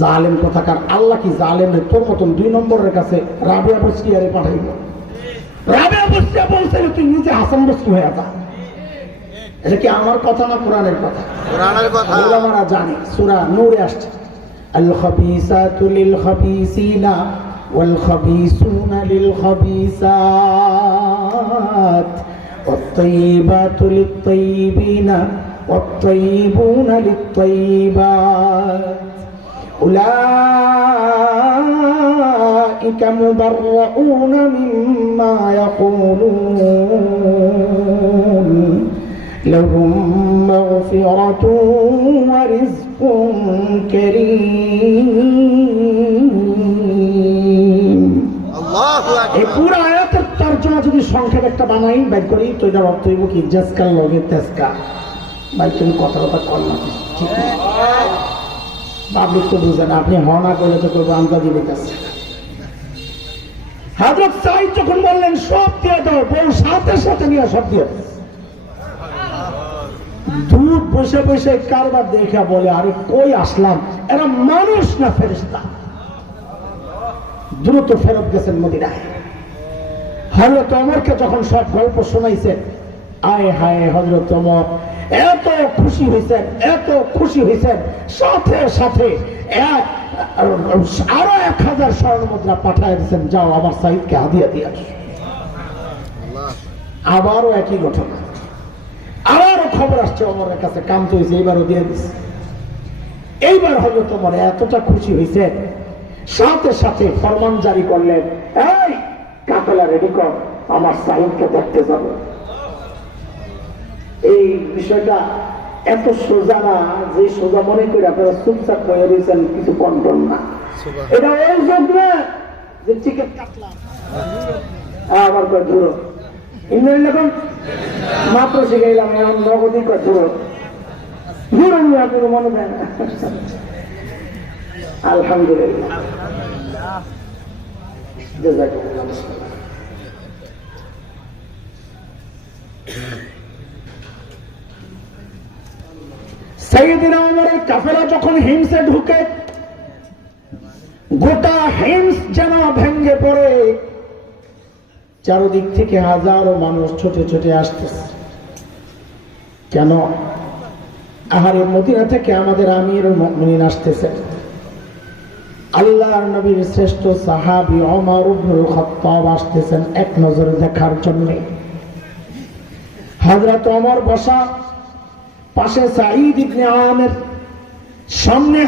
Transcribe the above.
জালেম কথাকার। আল্লাহ কি জালেমের তোর মতন 2 নম্বরের কাছে রাবিয়া বসরিয়ারে পাঠাইল? রাবিয়া বসরিয়া বলছে তুই নিজে হাসান বসরি হয়ে যা। এটা কি আমার কথা না কোরআনের কথা? কোরআনের কথা। ওলামারা জানে, সূরা নূরে আসছে আল খাবিসাতু লিল খাবিসিনা ওয়াল খাবিসুনা লিল খাবিসাত ওয়াত তাইয়িবাতু লিত তাইয়িবিনা ওয়াত তাইয়িবুনা লিত তাইয়িবাত উলাইকা মুবাররাউনা মিম্মা ইয়াকুলুন লাহুম মাগফিরাতুন ওয়া রিজকুন কারীম। আল্লাহু আকবার। এই পুরো আয়াতের তরজমা যদি সংক্ষেপ একটা বানাই বাইর করি তো এটার অর্থ হইব কি জাসকাল লগে তেজকা। ভাই তুমি কথা করলাম ঠিক না? পাবলিক তো বুঝে না, আপনি হনা করলে তো করবো আন্দাজি বেতাচ্ছে। হযরত সাঈদ যখন বললেন সব দিয়ে দাও, বউ সাথে সাথে নিয়ে সব দিয়ে দাও। দুধ বসে বসে কারবার দেখা বলে আরে কই আসলাম, এরা মানুষ না ফেরেশতা। দ্রুত ফেরত গেছেন মদিনায়। হযরত ওমরকে যখন সব গল্প শোনাইছেন, আয় হায় হযরত ওমর এত খুশি হয়েছেন, এত খুশি হয়েছেন, সাথে সাথে আরো 1000 স্বর্ণ মুদ্রা পাঠায় দিয়েছেন, যাও আমার সাঈদকে হাদিয়া দিয়ে আসো। আবারও একই ঘটনা, আবারও খবর আসছে ওমরের কাছে, কাম তো হয়েছে, এইবারও দিয়ে দিচ্ছে। এইবার হযরত ওমর এতটা খুশি হয়েছেন, সাথে সাথে ফরমান জারি করলেন, এই কাফেলা রেডি কর, আমার সাঈদকে দেখতে যাবো। এই বিষয়টা এত সোজা না যে সোজা মনে করে আপনারা চুপচাপ হয়ে রয়েছেন, কিছু কন্ট্রোল না। এটা ওই যোগ না যে টিকিট কাটলাম আবার কয় ধরো ইন্দ্র মাত্র শিখাইলাম, এখন নগদই কয় ধরো ধরো আপনার মনে দেয় না। আলহামদুলিল্লাহ। সাইয়েদনা ওমরের কাফেলা যখন হিমসে ঢুকে, গোটা হিমস যেন ভেঙে পড়ে, চারদিক থেকে হাজারো মানুষ ছোটে ছোটে আসতেছে। কেন? আহারে মদিনা থেকে আমাদের আমিরুল মুমিনিন আসতেছে, আল্লাহর নবীর শ্রেষ্ঠ সাহাবী ওমর ইবনুল খাত্তাব আসতেছেন এক নজরে দেখার জন্য। হযরত ওমর বসা, পাশে সাঈদ ইবনে আমির, সামনে